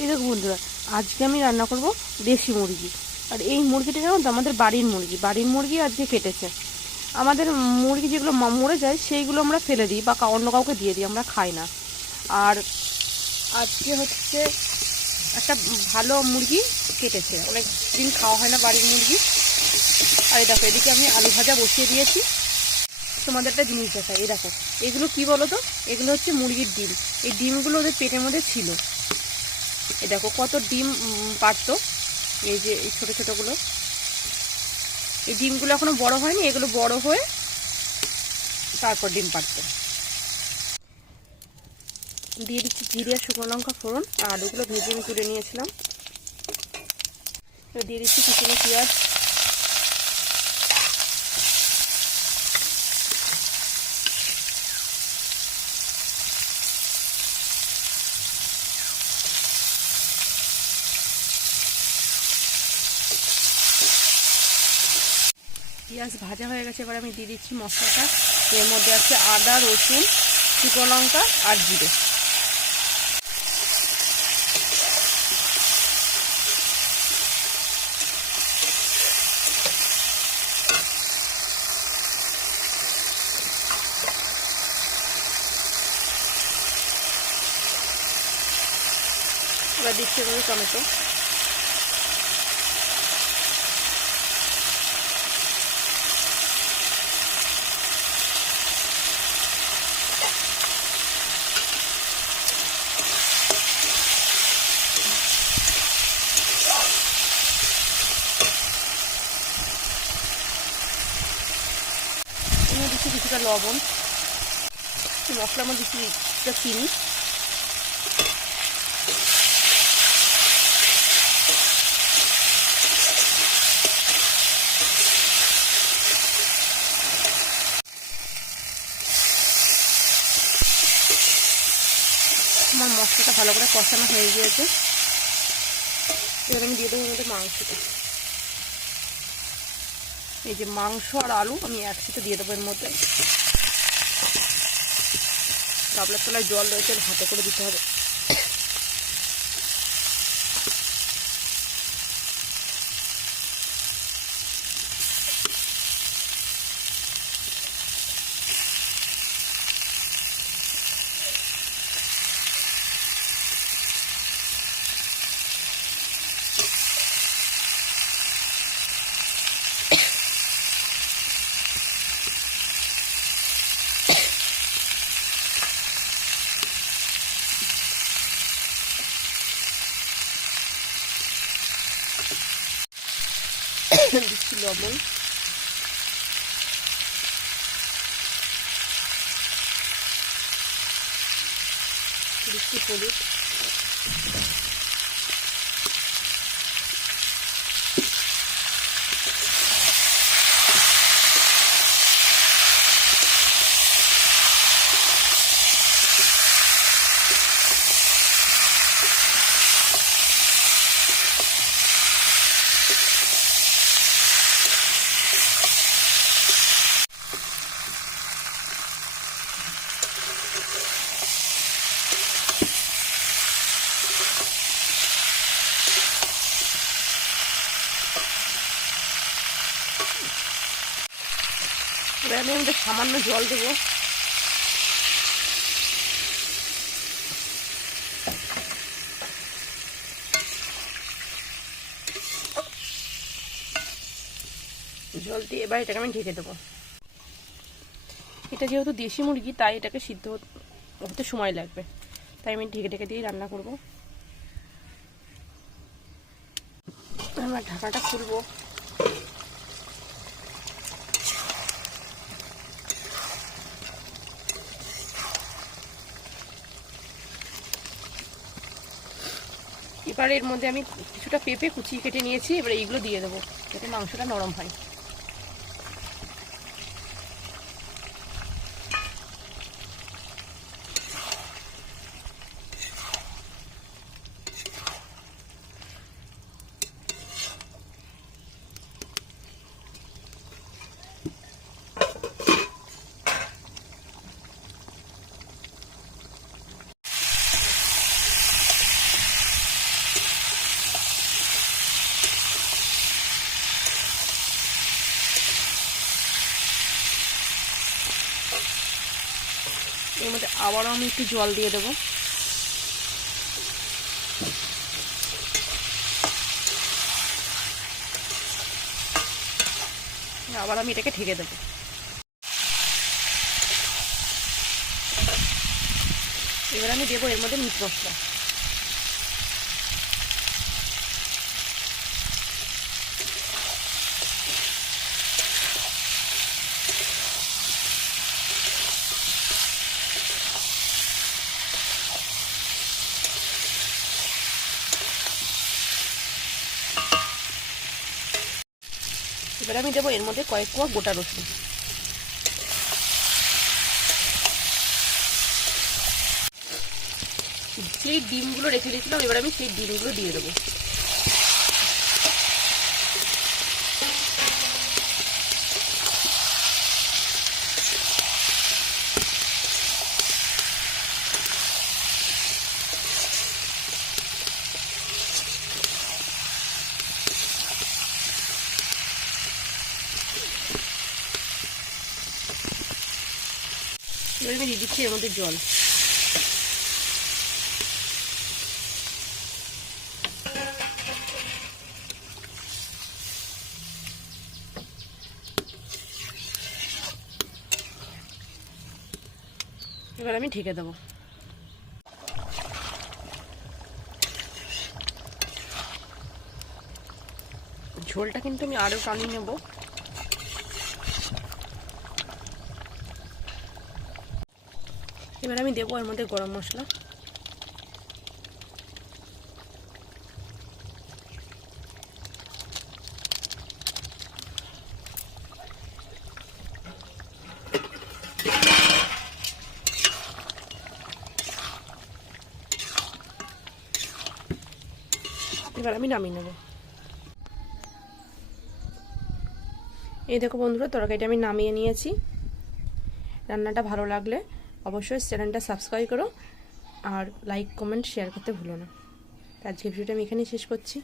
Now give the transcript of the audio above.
এই দেখো বন্ধুরা, আজকে আমি রান্না করব দেশি মুরগি। আর এই মুরগিটা জানো তো আমাদের বাড়ির মুরগি আজকে কেটেছে। আমাদের মুরগি যেগুলো মরে যায় সেইগুলো আমরা ফেলে দিই বা অন্য কাউকে দিয়ে দিই, আমরা খাই না। আর আজকে হচ্ছে একটা ভালো মুরগি কেটেছে, অনেক দিন খাওয়া হয় না বাড়ির মুরগি। আর এই দেখো, এদিকে আমি আলু ভাজা বসিয়ে দিয়েছি। তোমাদের একটা জিনিস দেখাই, এই দেখো এগুলো কি বলো তো, এগুলো হচ্ছে মুরগির ডিম। এই ডিমগুলো ওদের পেটের মধ্যে ছিল। এই দেখো কত ডিম পারতো, এই যে এই ছোটো ছোটোগুলো। এই ডিমগুলো এখনো বড় হয়নি, এগুলো বড় হয়ে তারপর ডিম পারতো। দিয়ে দিচ্ছি জিরে আর শুকনো লঙ্কা ফোড়ন, আর আলুগুলো ভেজে আমি তুলে নিয়েছিলাম। দিয়ে দিচ্ছি কুচনো পেঁয়াজ, পেঁয়াজ ভাজা হয়ে গেছে। এবার আমি দিয়ে দিচ্ছি মশলাটা। এর মধ্যে আছে আদা, রসুন, শুকনো লঙ্কা আর জিরে। এবার দিচ্ছি এগুলো টমেটো। দিচ্ছি কিছুটা লবণ, মশলার মধ্যে দিচ্ছি কিছুটা চিনি। আমার মশলাটা ভালো করে কষানো হয়ে গিয়েছে। এবার আমি দিয়ে দেবো এর মধ্যে মাংসটা। এই যে মাংস আর আলু আমি একসাথে দিয়ে দেবো এর মধ্যে। গাবলার তলায় জল রয়েছে, হাতে করে দিতে হবে। দিচ্ছি লবণ, দিচ্ছি হলুদ, এবার আমি আমাদের সামান্য জল দেবো। জল দিয়ে এবার এটাকে আমি ঢেকে দেবো। এটা যেহেতু দেশি মুরগি, তাই এটাকে সিদ্ধ হতে সময় লাগবে, তাই আমি ঢেকে ঢেকে দিয়ে রান্না করবো। আমার ঢাকাটা খুলবো। এবার এর মধ্যে আমি কিছুটা পেঁপে কুচিয়ে কেটে নিয়েছি, এবার এইগুলো দিয়ে দেবো যাতে মাংসটা নরম হয়। আবারও আমি একটু জল দিয়ে দেবো। আবার আমি এটাকে ঢেকে দেবো। এবার আমি দেবো এর মধ্যে মিট মশলা। এবার আমি দেবো এর মধ্যে কয়েক কোয়া গোটা রসুন। সেই ডিমগুলো রেখে দিয়েছিলাম, এবার আমি সেই ডিমগুলো দিয়ে দেবো। এবার আমি দিয়ে দিচ্ছি এর মধ্যে জল। এবার আমি ঢেকে দেবো। ঝোলটা কিন্তু আমি আরও টানিয়ে নেব। এবার আমি দেবো এর মধ্যে গরম মশলা। এবার আমি নামিয়ে নেব। এই দেখো বন্ধুরা, তরকারিটা আমি নামিয়ে নিয়েছি। রান্নাটা ভালো লাগলে অবশ্যই চ্যানেলটা সাবস্ক্রাইব করো আর লাইক কমেন্ট শেয়ার করতে ভুলো না। আজকের ভিডিওটা আমি এখানেই শেষ করছি।